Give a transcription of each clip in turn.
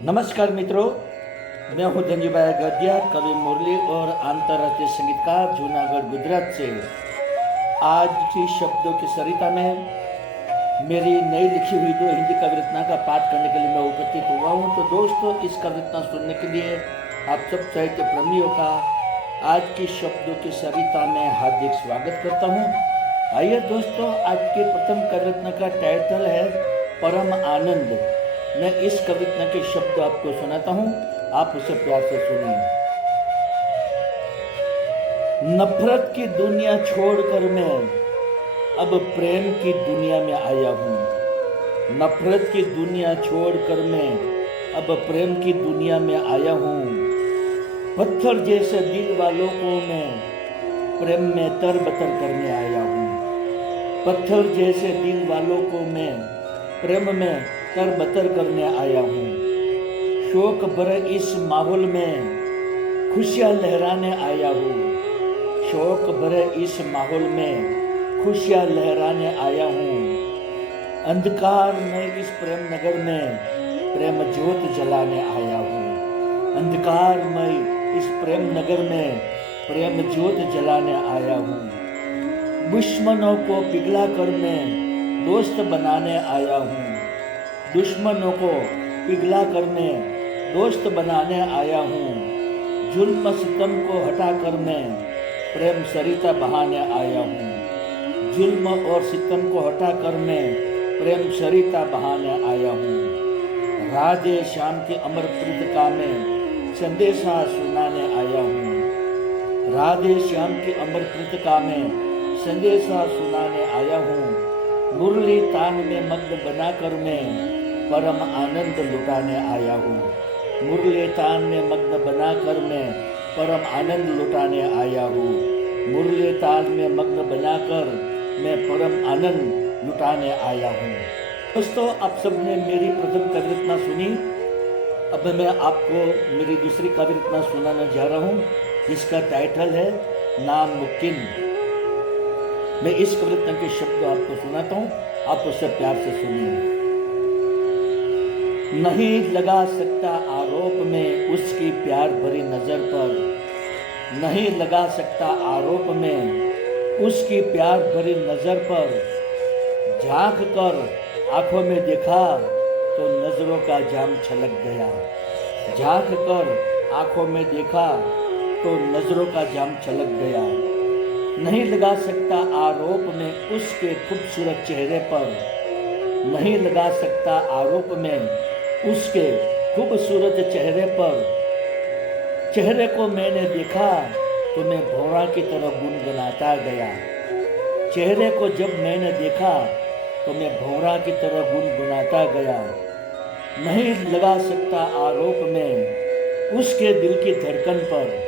नमस्कार मित्रों, मैं हूं धनजीभाई गद्या, कवि मुरली और अंतर्राष्ट्रीय संगीतकार जूनागढ़ गुजरात से। आज की शब्दों की सरिता में मेरी नई लिखी हुई दो हिंदी कविरचना का पाठ करने के लिए मैं उपस्थित हुआ हूं। तो दोस्तों, इस कविरचना सुनने के लिए आप सब साहित्य प्रेमियों का आज की शब्दों की सरिता में हार्दिक स्वागत करता हूं। आइए दोस्तों, आज की प्रथम कविरचना का टाइटल है परम आनंद। मैं इस कविता के शब्द आपको सुनाता हूं, आप उसे प्यार से सुनिए। नफरत की दुनिया छोड़कर मैं अब प्रेम की दुनिया में आया हूं। नफरत की दुनिया छोड़कर मैं अब प्रेम की दुनिया में आया हूं। पत्थर जैसे दिल वालों को मैं प्रेम में तरबतर करने आया हूं। पत्थर जैसे दिल वालों को मैं प्रेम में तरबतर करने आया हूँ। शोक भरे इस माहौल में खुशियाँ लहराने आया हूँ। शोक भरे इस माहौल में खुशियाँ लहराने आया हूँ। अंधकार में इस प्रेम नगर में प्रेम ज्योत जलाने आया हूँ। अंधकार में इस प्रेम नगर में प्रेम ज्योत जलाने आया हूँ। दुश्मनों को पिघला कर मैं दोस्त बनाने आया हूँ। दुश्मनों को पिघला कर मैं दोस्त बनाने आया हूँ। जुल्म सितम को हटा कर मैं प्रेम सरिता बहाने आया हूँ। जुल्म और सितम को हटा कर मैं प्रेम सरिता बहाने आया हूँ। राधे श्याम की अमर प्रीतिका में संदेशा सुनाने आया हूँ। राधे श्याम की अमर प्रीतिका में संदेशा सुनाने आया हूँ। मुरली तान में मग्न बनाकर मैं परम आनंद लुटाने आया हूँ। मुरली तान में मग्न बनाकर मैं परम आनंद लुटाने आया हूँ। मुरली तान में मग्न बनाकर मैं परम आनंद लुटाने आया हूँ। दोस्तों, आप सबने मेरी प्रथम कविरचना सुनी। अब मैं आपको मेरी दूसरी कविरचना सुनाने जा रहा हूँ, जिसका टाइटल है नामुमकिन। मैं इस कविता के शब्द आपको सुनाता हूँ, आप उसे प्यार से सुनिए। नहीं लगा सकता आरोप में उसकी प्यार भरी नजर पर। नहीं लगा सकता आरोप में उसकी प्यार भरी नजर पर। झांक कर आंखों में देखा तो नजरों का जाम छलक गया। झांक कर आंखों में देखा तो नजरों का जाम छलक गया। नहीं लगा सकता आरोप में उसके खूबसूरत चेहरे पर। नहीं लगा सकता आरोप में उसके खूबसूरत चेहरे पर। चेहरे को मैंने देखा तो मैं भौरा की तरह गुनगुनाता गया। चेहरे को जब मैंने देखा तो मैं भौरा की तरह गुनगुनाता गया। नहीं लगा सकता आरोप में उसके दिल की धड़कन पर।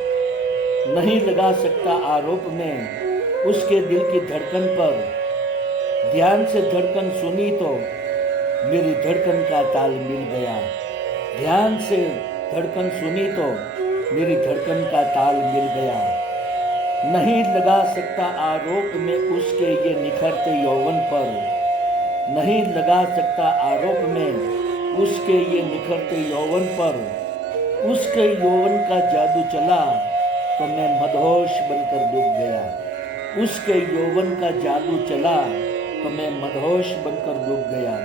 नहीं लगा सकता आरोप में उसके दिल की धड़कन पर। ध्यान से धड़कन सुनी तो मेरी धड़कन का ताल मिल गया। ध्यान से धड़कन सुनी तो मेरी धड़कन का ताल मिल गया। नहीं लगा सकता आरोप में उसके ये निखरते यौवन पर। नहीं लगा सकता आरोप में उसके ये निखरते यौवन पर। उसके यौवन का जादू चला तो मैं मदहोश बनकर डूब गया। उसके यौवन का जादू चला तो मैं मदहोश बनकर डूब गया।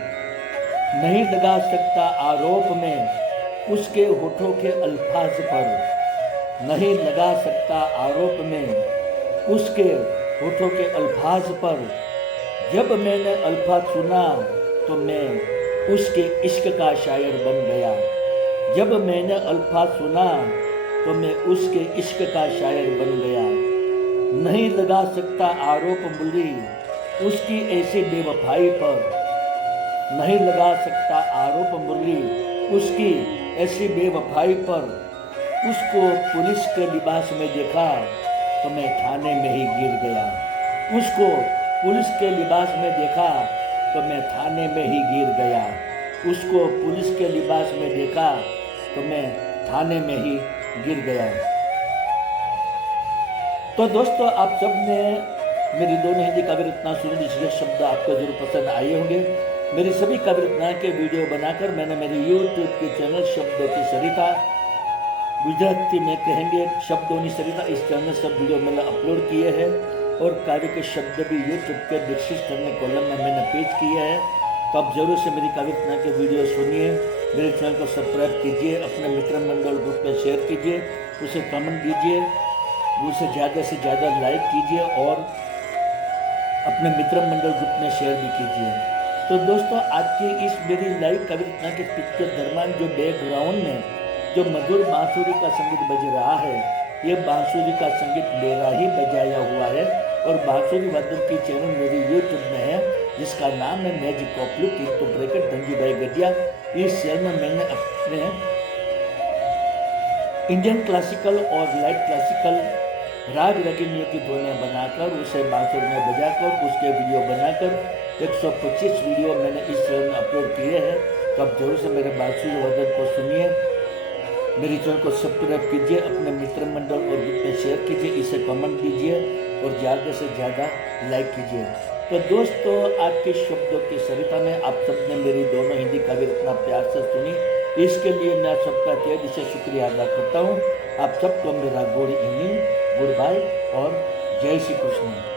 नहीं लगा सकता आरोप में उसके होठों के अल्फाज पर। नहीं लगा सकता आरोप में उसके होठों के अल्फाज पर। जब मैंने अल्फाज सुना तो मैं उसके इश्क का शायर बन गया। जब मैंने अल्फाज सुना तो मैं उसके इश्क का शायर बन गया। नहीं लगा सकता आरोप मुरली उसकी ऐसी बेवफाई पर। नहीं लगा सकता आरोप मुरली उसकी ऐसी बेवफाई पर। उसको पुलिस के लिबास में देखा तो मैं थाने में ही गिर गया। उसको पुलिस के लिबास में देखा तो मैं थाने में ही गिर गया। उसको पुलिस के लिबास में देखा तो मैं थाने में ही गिर गया। तो दोस्तों, आप सब ने मेरी दोनों हिंदी कविरचना सुनी, जिसके शब्द आपको जरूर पसंद आए होंगे। मेरी सभी काव्य रचनाएं के वीडियो बनाकर मैंने मेरे YouTube के चैनल शब्दों की सरिता, गुजराती में कहेंगे शब्दों की सरिता, इस चैनल सब वीडियो मैंने अपलोड किए हैं और काव्य के शब्द भी YouTube के डिस्कस करने कॉलम में मैंने पेश किए हैं। तो आप जरूर से मेरी काव्य रचना के वीडियो सुनिए, मेरे चैनल को सब्सक्राइब कीजिए, अपने मित्र मंडल ग्रुप में शेयर कीजिए, उसे कमेंट दीजिए, उसे ज़्यादा से ज़्यादा लाइक कीजिए और अपने मित्र मंडल ग्रुप में शेयर भी कीजिए। तो दोस्तों, आज की इस मेरी लाइव काव्य रचना के पिच के दरमियान जो बैकग्राउंड में जो मधुर बांसुरी का संगीत बज रहा है, ये बांसुरी का संगीत मेरा ही बजाया हुआ है और बांसुरी वादन की चैनल मेरी यूट्यूब में है जिसका नाम है मैजिक ऑफ लुक तो ब्रैकेट धनजी भाई गडिया। इस चैनल में मैंने अपने इंडियन क्लासिकल और लाइट क्लासिकल राग रागिनियों की धुनें बनाकर उसे बांसुरी में बजाकर उसके वीडियो बनाकर 125 वीडियो मैंने इस चैनल में अपलोड किए हैं। तो आप जरूर से मेरे बांसुरी वादन को सुनिए, मेरे चैनल को सब्सक्राइब कीजिए, अपने मित्र मंडल और ग्रुप में शेयर कीजिए, इसे कमेंट दीजिए और ज़्यादा से ज़्यादा लाइक कीजिए। तो दोस्तों, आज के शब्दों की सरिता में आप सबने मेरी दोनों हिंदी काव्य रचना प्यार से सुनी, इसके लिए मैं सबका तहे दिल से शुक्रिया अदा करता हूँ। आप सबको मेरा गुड इवनिंग, गुड बाय और जय श्री कृष्ण।